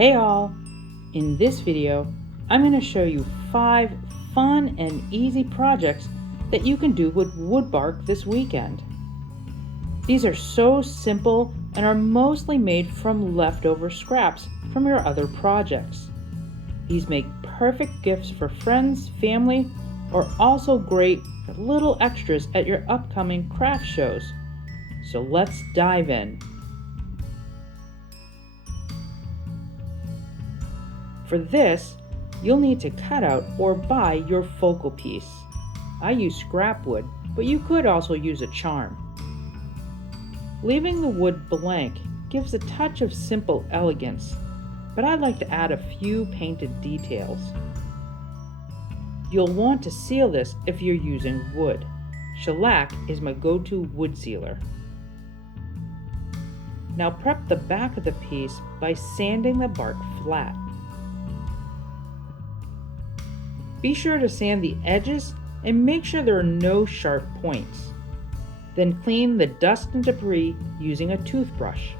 Hey all! In this video, I'm going to show you 5 fun and easy projects that you can do with wood bark this weekend. These are so simple and are mostly made from leftover scraps from your other projects. These make perfect gifts for friends, family, or also great little extras at your upcoming craft shows. So let's dive in. For this, you'll need to cut out or buy your focal piece. I use scrap wood, but you could also use a charm. Leaving the wood blank gives a touch of simple elegance, but I'd like to add a few painted details. You'll want to seal this if you're using wood. Shellac is my go-to wood sealer. Now prep the back of the piece by sanding the bark flat. Be sure to sand the edges and make sure there are no sharp points. Then clean the dust and debris using a toothbrush.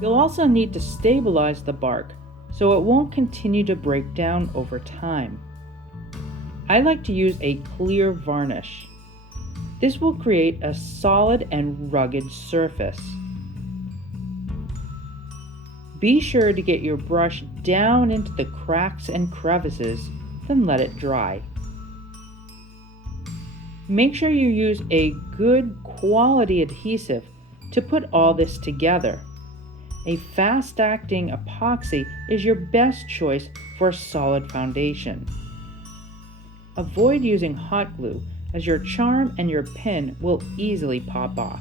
You'll also need to stabilize the bark so it won't continue to break down over time. I like to use a clear varnish. This will create a solid and rugged surface. Be sure to get your brush down into the cracks and crevices, then let it dry. Make sure you use a good quality adhesive to put all this together. A fast-acting epoxy is your best choice for a solid foundation. Avoid using hot glue, as your charm and your pin will easily pop off.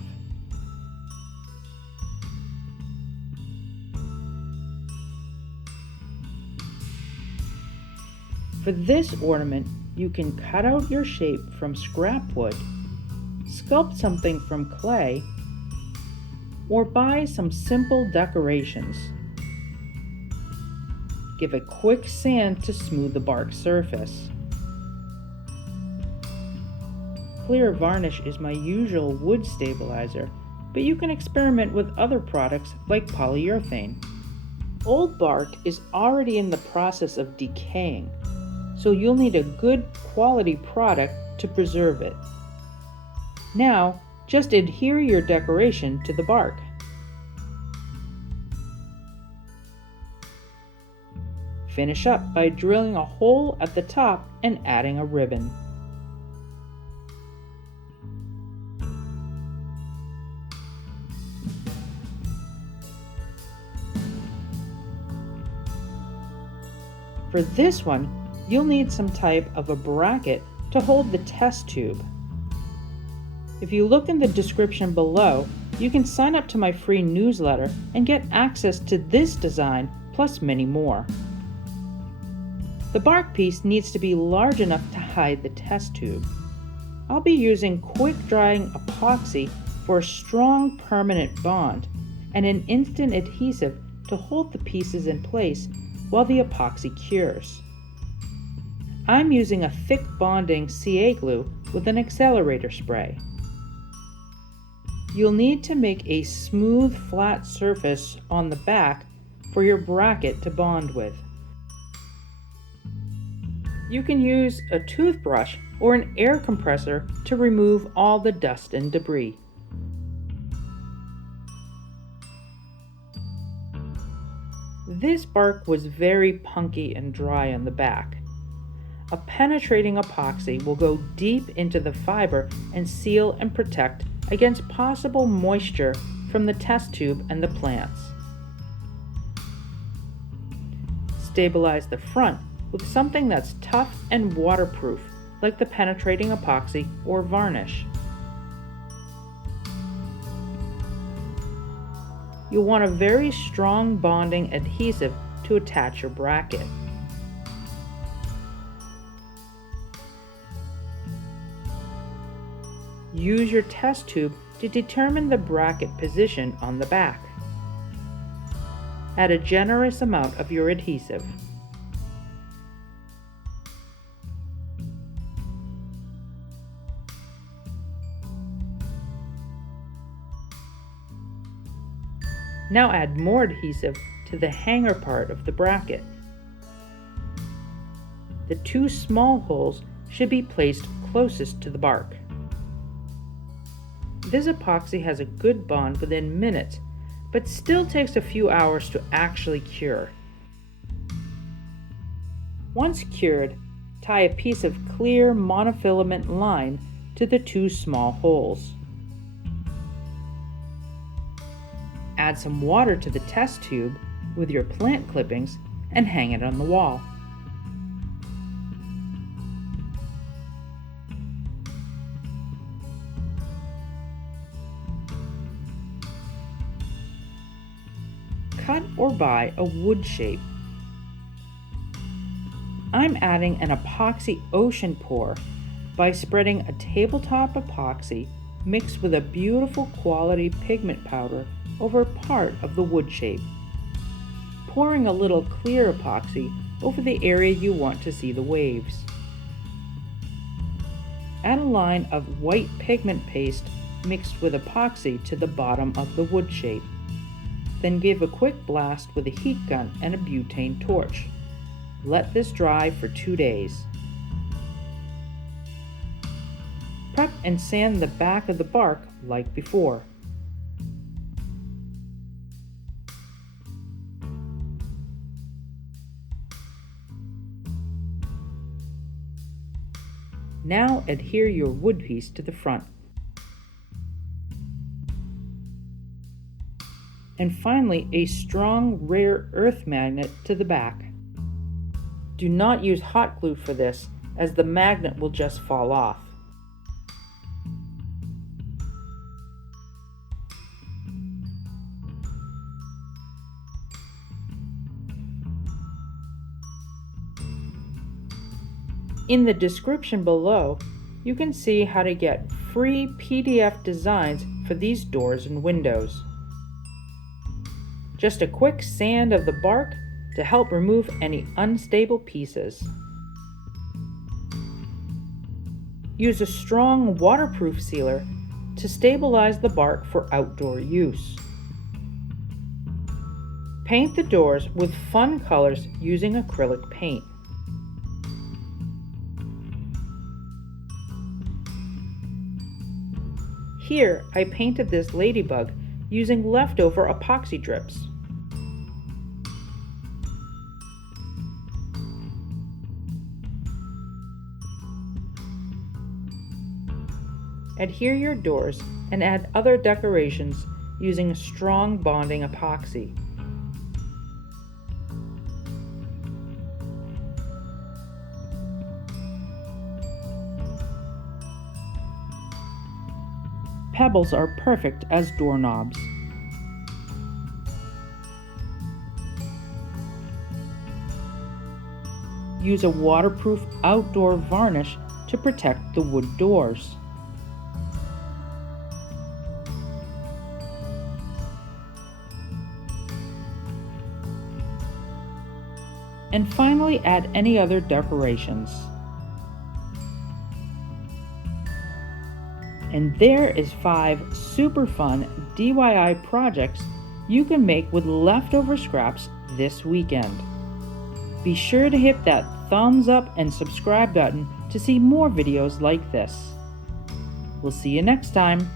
For this ornament, you can cut out your shape from scrap wood, sculpt something from clay, or buy some simple decorations. Give a quick sand to smooth the bark surface. Clear varnish is my usual wood stabilizer, but you can experiment with other products like polyurethane. Old bark is already in the process of decaying, so you'll need a good quality product to preserve it. Now, just adhere your decoration to the bark. Finish up by drilling a hole at the top and adding a ribbon. For this one, you'll need some type of a bracket to hold the test tube. If you look in the description below, you can sign up to my free newsletter and get access to this design plus many more. The bark piece needs to be large enough to hide the test tube. I'll be using quick drying epoxy for a strong permanent bond and an instant adhesive to hold the pieces in place while the epoxy cures. I'm using a thick bonding CA glue with an Accelerator spray. You'll need to make a smooth, flat surface on the back for your bracket to bond with. You can use a toothbrush or an air compressor to remove all the dust and debris. This bark was very punky and dry on the back. A penetrating epoxy will go deep into the fiber and seal and protect against possible moisture from the test tube and the plants. Stabilize the front with something that's tough and waterproof, like the penetrating epoxy or varnish. You'll want a very strong bonding adhesive to attach your bracket. Use your test tube to determine the bracket position on the back. Add a generous amount of your adhesive. Now add more adhesive to the hanger part of the bracket. The 2 small holes should be placed closest to the bark. This epoxy has a good bond within minutes, but still takes a few hours to actually cure. Once cured, tie a piece of clear monofilament line to the 2 small holes. Add some water to the test tube with your plant clippings and hang it on the wall. Cut or buy a wood shape. I'm adding an epoxy ocean pour by spreading a tabletop epoxy mixed with a beautiful quality pigment powder over part of the wood shape. Pouring a little clear epoxy over the area you want to see the waves. Add a line of white pigment paste mixed with epoxy to the bottom of the wood shape. Then give a quick blast with a heat gun and a butane torch. Let this dry for 2 days. Prep and sand the back of the bark like before. Now adhere your wood piece to the front. And finally, a strong rare earth magnet to the back. Do not use hot glue for this, as the magnet will just fall off. In the description below, you can see how to get free PDF designs for these doors and windows. Just a quick sand of the bark to help remove any unstable pieces. Use a strong waterproof sealer to stabilize the bark for outdoor use. Paint the doors with fun colors using acrylic paint. Here, I painted this ladybug using leftover epoxy drips. Adhere your doors and add other decorations using strong bonding epoxy. Pebbles are perfect as doorknobs. Use a waterproof outdoor varnish to protect the wood doors. And finally, add any other decorations. And there is 5 super fun DIY projects you can make with leftover scraps this weekend. Be sure to hit that thumbs up and subscribe button to see more videos like this. We'll see you next time.